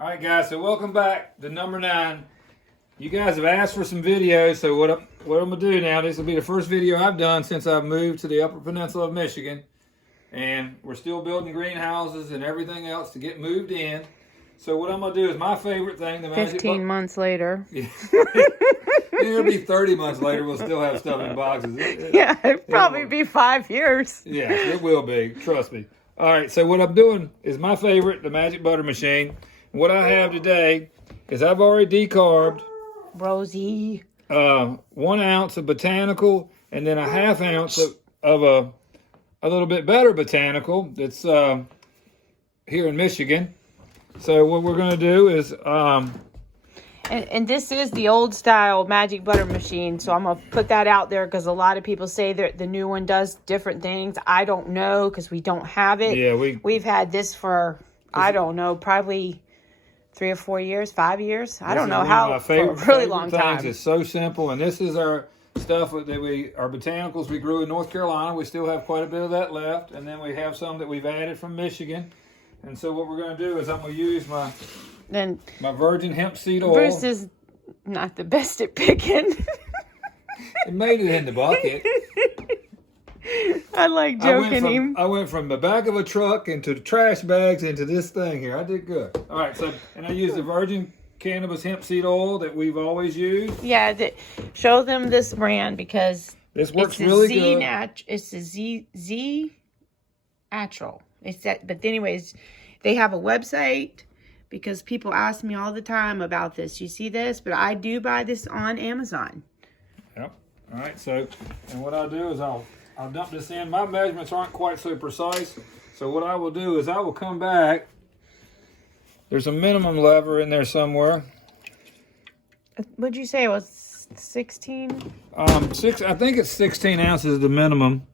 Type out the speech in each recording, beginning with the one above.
All right, guys, so welcome back to number 9. You guys have asked for some videos, so what I'm going to do now, this will be the first video I've done since I've moved to the Upper Peninsula of Michigan. And we're still building greenhouses and everything else to get moved in. So what I'm going to do is my favorite thing, the magic 15 months later. It'll be 30 months later, we'll still have stuff in boxes. It'll probably be 5 years. Yeah, it will be, trust me. All right, so what I'm doing is my favorite, the magic butter machine. What I have today is I've already decarbed Rosie. 1 ounce of botanical and then a ½ ounce of a little bit better botanical that's here in Michigan. So what we're going to do is... And this is the old style magic butter machine. So I'm going to put that out there because a lot of people say that the new one does different things. I don't know because we don't have it. Yeah, we've had this for, I don't know, probably 3 or 4 years, 5 years. I don't know how, for a really long time. It's so simple. And this is our stuff that our botanicals we grew in North Carolina. We still have quite a bit of that left. And then we have some that we've added from Michigan. And so what we're going to do is I'm going to use my virgin hemp seed oil. Bruce is not the best at picking. It made it in the bucket. I like joking him. I went from the back of a truck into the trash bags into this thing here. I did good. All right, so and I used the virgin cannabis hemp seed oil that we've always used. Yeah, show them this brand because this works really good. It's the Z Natural. It's that, but anyways, they have a website because people ask me all the time about this. You see this, but I do buy this on Amazon. Yep. All right. So, and what I'll do is I'll dump this in. My measurements aren't quite so precise. So what I will do is I will come back. There's a minimum lever in there somewhere. What'd you say it was? 16? I think it's 16 ounces is the minimum.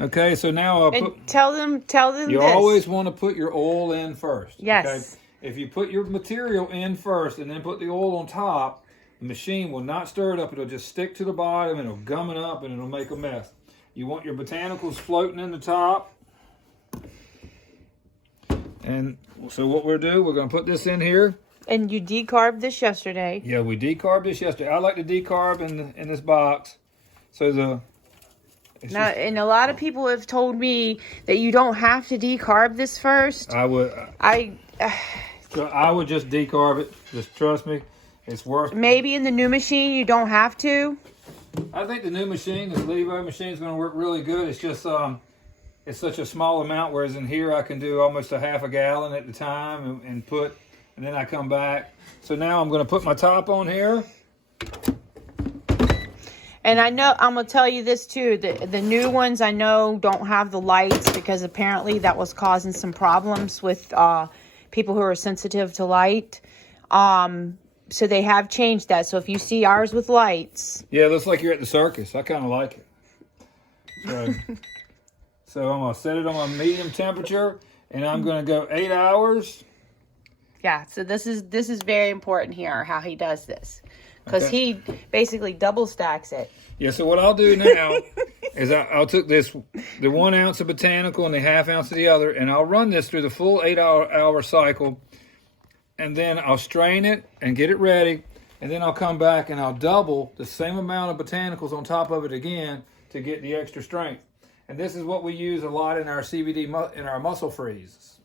Okay, so now I'll put... Tell them you this. always want to put your oil in first. Yes. Okay? If you put your material in first and then put the oil on top, the machine will not stir it up. It'll just stick to the bottom and it'll gum it up and it'll make a mess. You want your botanicals floating in the top. And so what we'll do, we're going to put this in here. And you decarbed this yesterday. Yeah, we decarbed this yesterday. I like to decarb in this box. So and a lot of people have told me that you don't have to decarb this first. I would just decarb it. Just trust me. It's worth it. Maybe in the new machine you don't have to. I think the new machine, the Levo machine, is going to work really good. It's just it's such a small amount, whereas in here I can do almost a ½ a gallon at the time and then I come back. So now I'm going to put my top on here. And I know, I'm going to tell you this too, the new ones I know don't have the lights because apparently that was causing some problems with people who are sensitive to light. So they have changed that. So if you see ours with lights. Yeah, it looks like you're at the circus. I kind of like it. So I'm going to set it on a medium temperature and I'm going to go 8 hours. Yeah, so this is very important here, how he does this. Because he basically double stacks it. Yeah, so what I'll do now is I'll take the 1 ounce of botanical and the ½ ounce of the other, and I'll run this through the full 8-hour cycle, and then I'll strain it and get it ready, and then I'll come back and I'll double the same amount of botanicals on top of it again to get the extra strength. And this is what we use a lot in our CBD, in our muscle freezes.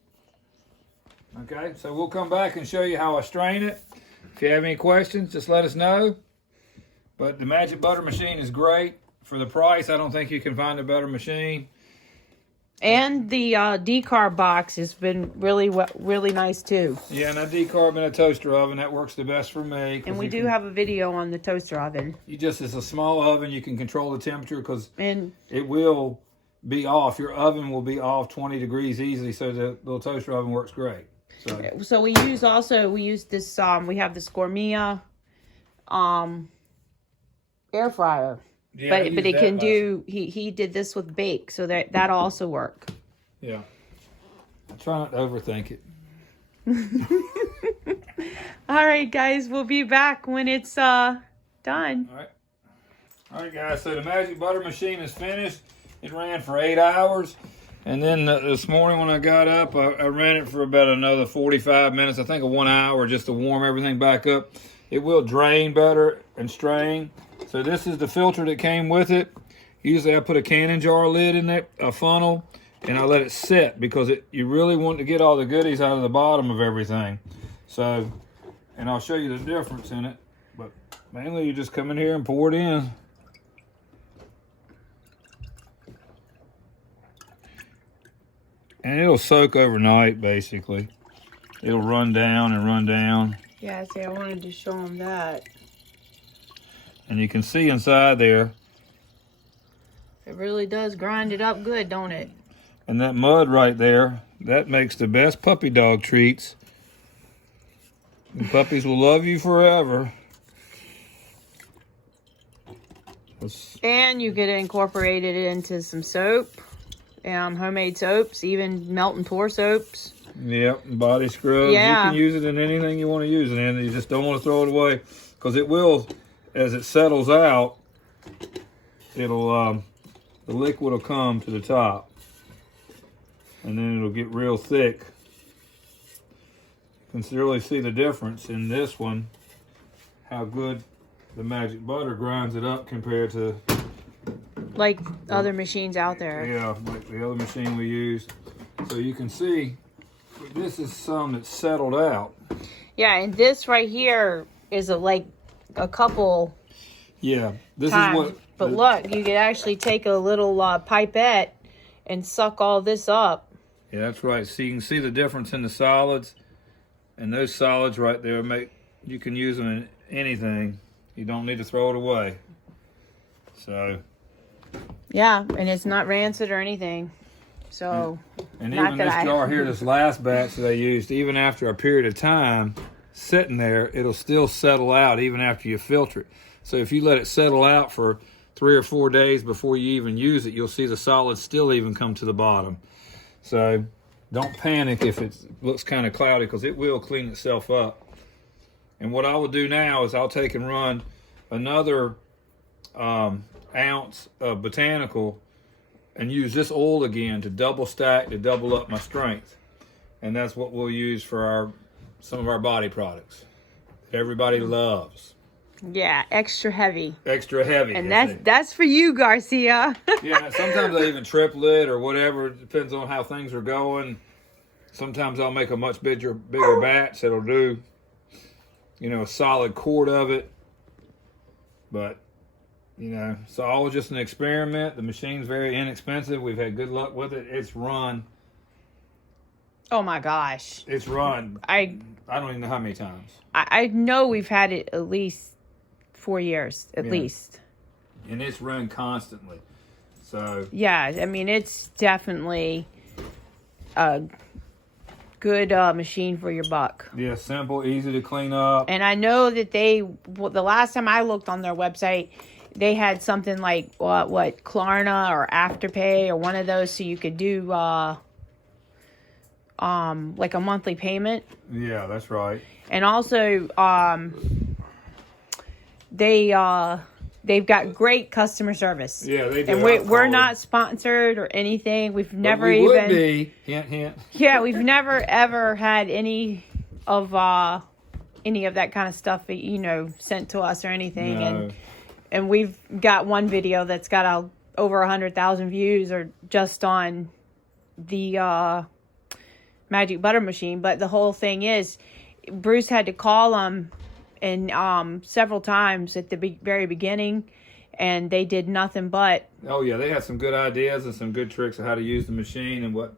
Okay, so we'll come back and show you how I strain it. If you have any questions, just let us know. But the magic butter machine is great. For the price, I don't think you can find a better machine. And the decarb box has been really nice too. Yeah, and I decarb in a toaster oven. That works the best for me. And we do have a video on the toaster oven. It's a small oven. You can control the temperature because it will be off. Your oven will be off 20 degrees easily, so the little toaster oven works great. So we use this, we have this Gourmet air fryer. Yeah, but it can do, he did this with bake, so that'll also work. Yeah. I try not to overthink it. All right, guys, we'll be back when it's done. All right, guys, so the magic butter machine is finished. It ran for 8 hours. And then this morning when I got up, I ran it for about another 45 minutes, I think a 1 hour, just to warm everything back up. It will drain better and strain. So this is the filter that came with it. Usually I put a canning jar lid in it, a funnel, and I let it sit because you really want to get all the goodies out of the bottom of everything. So, and I'll show you the difference in it, but mainly you just come in here and pour it in. And it'll soak overnight, basically. It'll run down and run down. Yeah, see, I wanted to show them that. And you can see inside there. It really does grind it up good, don't it? And that mud right there, that makes the best puppy dog treats. And puppies will love you forever. And you get it incorporated into some soap. Homemade soaps, even melt and pour soaps. Yep, body scrubs. Yeah. You can use it in anything you want to use it in. You just don't want to throw it away because it will, as it settles out, it'll the liquid will come to the top, and then it'll get real thick. You can really see the difference in this one, how good the magic butter grinds it up compared to like other machines out there. Yeah, like the other machine we used. So you can see, this is some that's settled out. Yeah, and this right here is like a couple. Yeah, this times. is what. But look, you could actually take a little pipette and suck all this up. Yeah, that's right. So you can see the difference in the solids, and those solids right there you can use them in anything. You don't need to throw it away. So. Yeah, and it's not rancid or anything. So, and even this jar here, this last batch that I used, even after a period of time sitting there, it'll still settle out even after you filter it. So if you let it settle out for 3 or 4 days before you even use it, you'll see the solids still even come to the bottom. So don't panic if it looks kind of cloudy because it will clean itself up. And what I will do now is I'll take and run another ounce of botanical and use this oil again to double stack to double up my strength. And that's what we'll use for some of our body products that everybody loves. Yeah, extra heavy. Extra heavy. And that's for you, Garcia. Yeah, sometimes I even triple it or whatever. It depends on how things are going. Sometimes I'll make a much bigger batch that'll do, a solid quart of it. But it's all just an experiment. The machine's very inexpensive. We've had good luck with it. It's run. Oh my gosh. It's run. I don't even know how many times. I know we've had it at least 4 years, at least. And it's run constantly. So. Yeah, I mean, it's definitely a good machine for your buck. Yeah, simple, easy to clean up. And I know that the last time I looked on their website, they had something like what Klarna or Afterpay or one of those, so you could do like a monthly payment. Yeah, that's right. And also they've got great customer service. Yeah, they do. And we're not sponsored or anything. We've never would be. Hint, hint. Yeah, we've never ever had any of that kind of stuff sent to us or anything. No. And we've got one video that's got over 100,000 views or just on the magic butter machine. But the whole thing is, Bruce had to call them several times at the very beginning, and they did nothing but. Oh yeah, they had some good ideas and some good tricks of how to use the machine and what,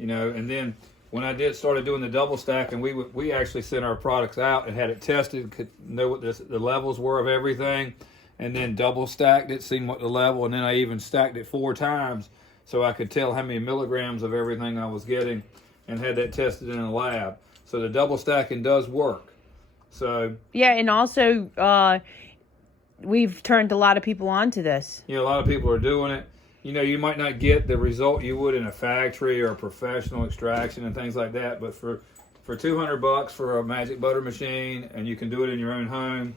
And then when I started doing the double stack, and we actually sent our products out and had it tested, could know what the levels were of everything. And then double stacked it, seen what the level, and then I even stacked it 4 times so I could tell how many milligrams of everything I was getting and had that tested in a lab. So the double stacking does work. So yeah, and also we've turned a lot of people onto this. A lot of people are doing it. You might not get the result you would in a factory or a professional extraction and things like that, but for $200 for a magic butter machine, and you can do it in your own home,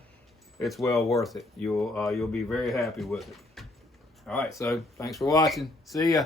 it's well worth it. You'll be very happy with it. All right, so thanks for watching. See ya.